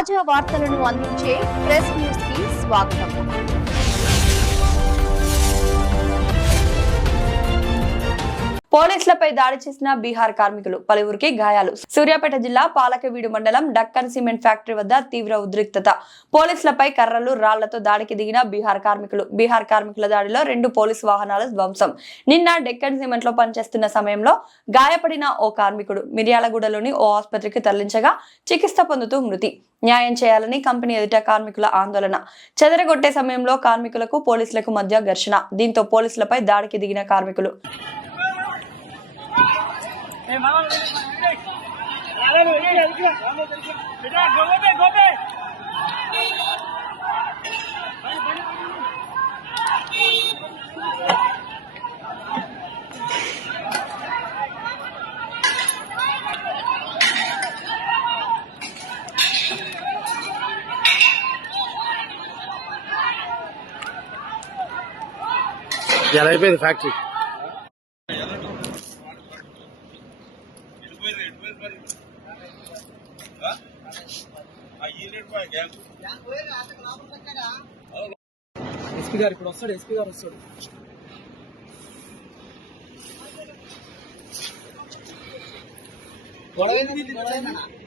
తాజా వార్తలను అందించే ప్రెస్ న్యూస్ కి స్వాగతం. పోలీసులపై దాడి చేసిన బీహార్ కార్మికులు, పలువురికి గాయాలు. సూర్యాపేట జిల్లా పాలకవీడు మండలం డక్కన్ సిమెంట్ ఫ్యాక్టరీ వద్ద తీవ్ర ఉద్రిక్తత. పోలీసులపై కర్రలు, రాళ్లతో దాడికి దిగిన బీహార్ కార్మికులు. బీహార్ కార్మికుల దాడిలో 2 పోలీసు వాహనాల ధ్వంసం. నిన్న డెక్కన్ సిమెంట్ లో పనిచేస్తున్న సమయంలో గాయపడిన ఓ కార్మికుడు మిర్యాలగూడలోని ఓ ఆసుపత్రికి తరలించగా చికిత్స పొందుతూ మృతి. న్యాయం చేయాలని కంపెనీ ఎదుట కార్మికుల ఆందోళన. చెదరగొట్టే సమయంలో కార్మికులకు పోలీసులకు మధ్య ఘర్షణ. దీంతో పోలీసులపై దాడికి దిగిన కార్మికులు ఎలా అయిపోయింది ఫ్యాక్టరీ? ఎస్పీ గారు ఇప్పుడు వస్తాడు. ఎస్పీ గారు వస్తాడు. గొడవ